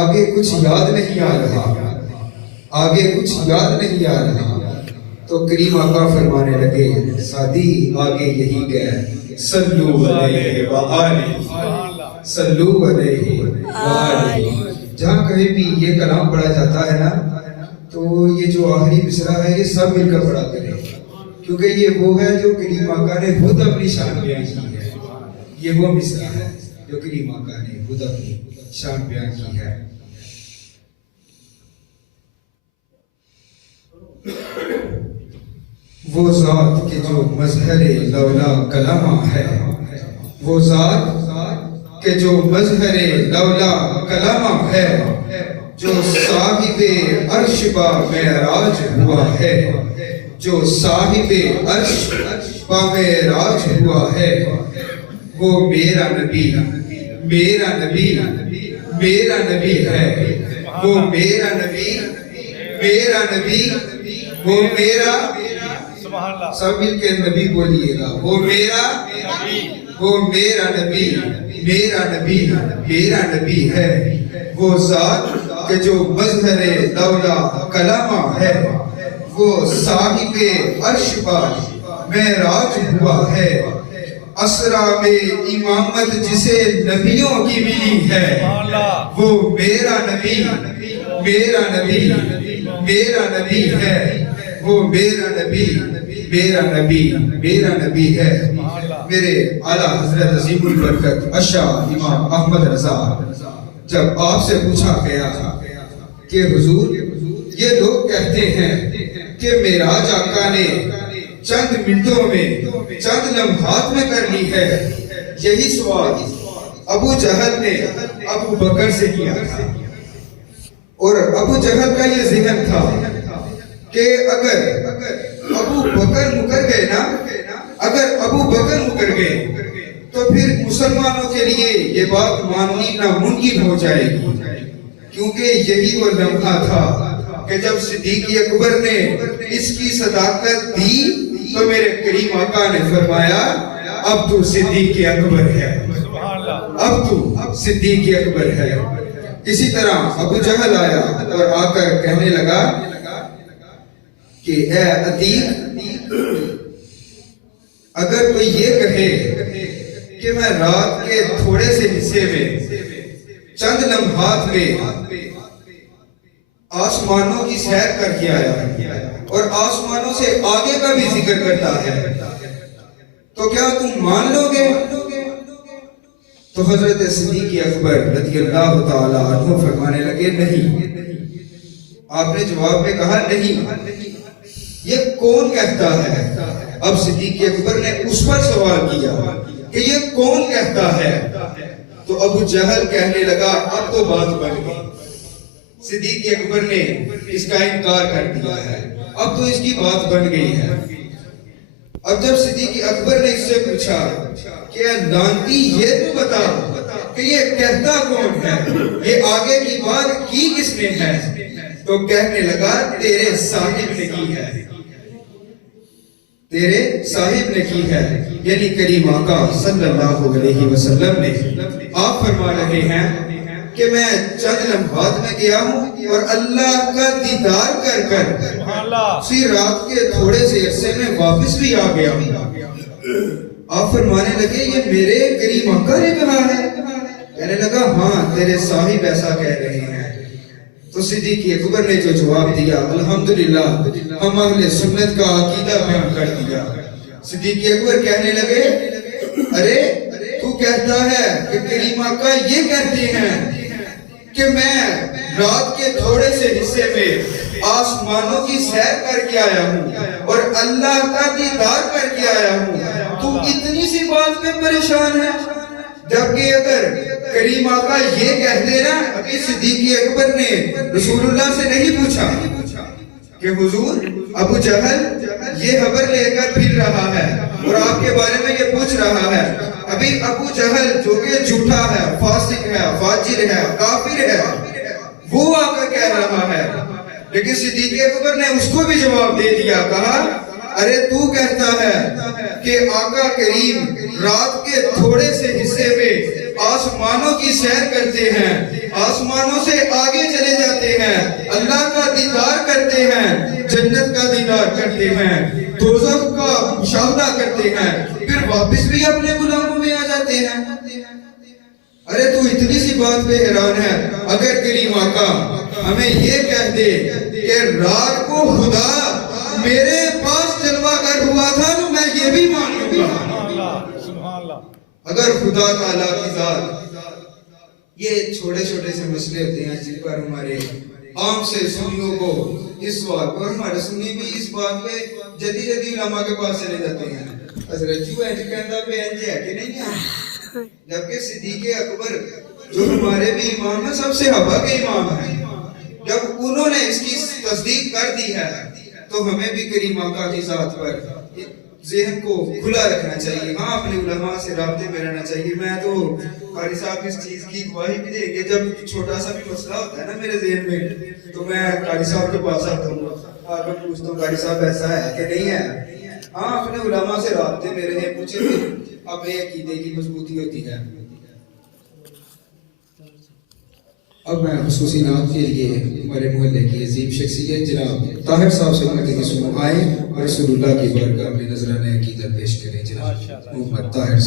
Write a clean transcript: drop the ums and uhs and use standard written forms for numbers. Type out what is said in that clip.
آگے کچھ یاد نہیں آ رہا، آگے کچھ یاد نہیں آ رہا۔ تو کریم آقا فرمانے لگے سعدی آگے یہی گئے، صلو علیہ وآلہ، صلو علیہ وآلہ۔ جہاں کہیں بھی یہ کلام پڑھا جاتا ہے نا تو یہ جو آخری مصرع ہے یہ سب مل کر پڑھا کریں، کیونکہ یہ وہ ہے جو کریم آقا نے خود اپنی شان بیان کی ہے۔ یہ وہ مصرع ہے جو کریم آقا نے خود اپنی شان بیان کی ہے۔ وہ ذات کے جو مظہر لولا کلمہ ہے، وہ ذات کے جو مظہر لولا کلمہ ہے، جو صاحب عرش با معراج ہوا ہے، جو صاحب عرش با معراج ہوا ہے، وہ میرا نبی، میرا نبی، میرا نبی ہے۔ وہ میرا نبی، میرا نبی، وہ میرا، سب مل کے نبی بولیے گا، وہ میرا، وہ میرا نبی، میرا نبی، میرا نبی ہے۔ وہ ذات کہ جو مظہر لولا کلمہ ہے، وہ صاحب عرش پر معراج ہوا ہے۔ اسرا میں امامت جسے نبیوں کی ملی ہے، وہ میرا نبی، میرا نبی، میرا نبی ہے۔ وہ میرا نبی، میرا نبی، میرا نبی ہے۔ میرے اعلیٰ حضرت عظیم البرکت اشا امام احمد رضا جب آپ سے پوچھا گیا کہ حضور یہ لوگ کہتے ہیں کہ معراج آقا نے چند منٹوں میں، چند لمحات میں کر لی ہے، یہی سوال ابو جہل نے ابو بکر سے کیا تھا، اور ابو جہل کا یہ ذہن تھا کہ اگر ابو بکر مکر گئے نا، اگر ابو بکر مکر گئے تو پھر مسلمانوں کے لیے یہ بات ماننی ناممکن ہو جائے گی، کیونکہ یہی وہ لمحہ تھا کہ جب صدیق اکبر نے اس کی صداقت دی تو میرے کریم آقا نے فرمایا اب تو صدیق اکبر ہے، اب تو صدیق اکبر ہے۔ اسی طرح ابو جہل آیا اور آ کر کہنے لگا کہ اے عتیق، اگر کوئی یہ کہے کہ میں رات کے تھوڑے سے حصے میں، چند لمحات میں آسمانوں کی سیر کر کے آیا اور آسمانوں سے آگے کا بھی ذکر کرتا ہے، تو کیا تم مان لو گے؟ تو حضرت صدیق اکبر رضی اللہ تعالی عنہ فرمانے لگے نہیں۔ آپ نے جواب میں کہا نہیں، یہ کون کہتا ہے؟ اب صدیق اکبر نے اس پر سوال کیا کہ یہ کون کہتا ہے؟ تو ابو جہل کہنے لگا اب تو بات بن گئی، صدیق اکبر نے اس کا انکار کر دیا ہے، اب تو اس کی بات بن گئی ہے۔ اب جب صدیق اکبر نے اس سے پوچھا کہ لانتی یہ تو بتا کہ یہ کہتا کون ہے، یہ آگے کی بات کی کس نے ہے؟ تو کہنے لگا تیرے صاحب نے کی ہے، تیرے صاحب نے کی ہے، یعنی کریم آقا صلی اللہ علیہ وسلم نے۔ آپ فرما رہے ہیں کہ میں چند لمحات میں گیا ہوں اور اللہ کا دیدار کر کر اسی رات کے تھوڑے سے عرصے میں واپس بھی آ گیا ہوں۔ آپ فرمانے لگے یہ میرے کریم آقا نے کہا ہے؟ کہنے لگا ہاں تیرے صاحب ایسا کہہ رہے ہیں۔ تو صدیق اکبر نے جو جواب دیا الحمدللہ ہم اہل سنت کا عقیدہ بیان کر دیا۔ صدیق اکبر کہنے لگے ارے تو کہتا ہے کہ کریم آقا یہ کہتے ہیں کہ میں رات کے تھوڑے سے حصے میں آسمانوں کی سیر کر کے آیا ہوں اور اللہ کا دیدار کر کے آیا ہوں، تو اتنی سی بات میں پریشان ہے؟ جبکہ اگر کریم آقا یہ کہہ دینا کہ صدیق اکبر نے رسول اللہ سے نہیں پوچھا کہ حضور ابو جہل یہ خبر لے کر پھر رہا ہے اور آپ کے بارے میں یہ پوچھ رہا ہے، ابھی ابو جہل جو کہ جھوٹا ہے، فاسق ہے، فاجر ہے، کافر ہے، وہ آ کر کہہ رہا ہے، لیکن صدیق اکبر نے اس کو بھی جواب دے دیا، کہا ارے تو کہتا ہے کہ آقا کریم رات کے تھوڑے سے حصے میں آسمانوں کی سیر کرتے ہیں, آسمانوں سے آگے چلے جاتے ہیں, اللہ کا دیدار کرتے ہیں, جنت کا دیدار کرتے ہیں, دوزخ کا مشاہدہ کرتے ہیں, پھر واپس بھی اپنے غلاموں میں آ جاتے ہیں. ارے تو اتنی سی بات پہ حیران ہے؟ اگر کریم آقا ہمیں یہ کہہ دے کہ رات کو خدا میرے پاس جلوہ گر ہوا تھا تو میں یہ بھی مان لوں گا. اگر خدا تعالیٰ کی ذات, یہ چھوٹے چھوٹے سے مسئلے ہوتے ہیں جن پر ہمارے عام سے سنیوں کو اس بات پر, ہمارے سنی بھی اس بات پہ جدی علماء کے پاس چلے جاتے ہیں. حضرت جو ہے کہندہ پہ انج ہے کہ نہیں ہے, جبکہ صدیق اکبر جو ہمارے بھی امام ہیں, سب سے صحابہ کے امام ہیں, جب انہوں نے اس کی تصدیق کر دی ہے تو ہمیں بھی کریم آقا کی ذات پر ذہن کو کھلا رکھنا چاہیے. ہاں, اپنے علماء سے رابطے میں رہنا چاہیے. میں تو قاری صاحب اس چیز کی گواہی بھی دے کہ جب چھوٹا سا بھی مسئلہ ہوتا ہے نا میرے ذہن میں, تو میں قاری صاحب کے پاس آتا ہوں اور میں پوچھتا ہوں قاری صاحب ایسا ہے کہ نہیں ہے. ہاں, اپنے علماء سے رابطے میں رہے, مجھے بھی اپنے عقیدے کی مضبوطی ہوتی ہے. اب میں خصوصی نعت کے لیے ہمارے محلے کی عظیم شخصیت جناب طاہر صاحب سے مدد کی سنو آئے اور رسول اللہ کی بارگاہ میں نذرانہ عقیدت پیش کریں. جناب محمد طاہر